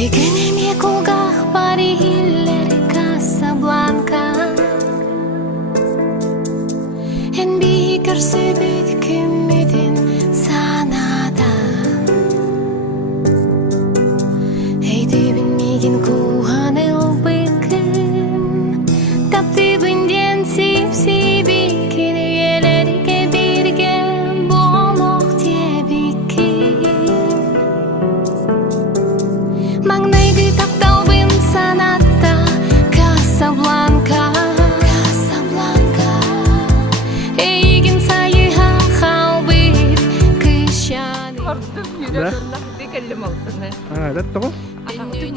Егенеме кулгах пари хиллер Касабланка Эн бикер сөбіт күммеден санадан Әйді білмеген куғаны ұлбыкын Тапты бүнден сеп-себекен Елерге берген болуқ тебекен Маңнайды тапталбын санатта Касабланка Эйген сайыға қалбыт Кышады Hortum yürüyorlar. Tekellim altını. Ha, ده الطبخ؟ Ahmet'in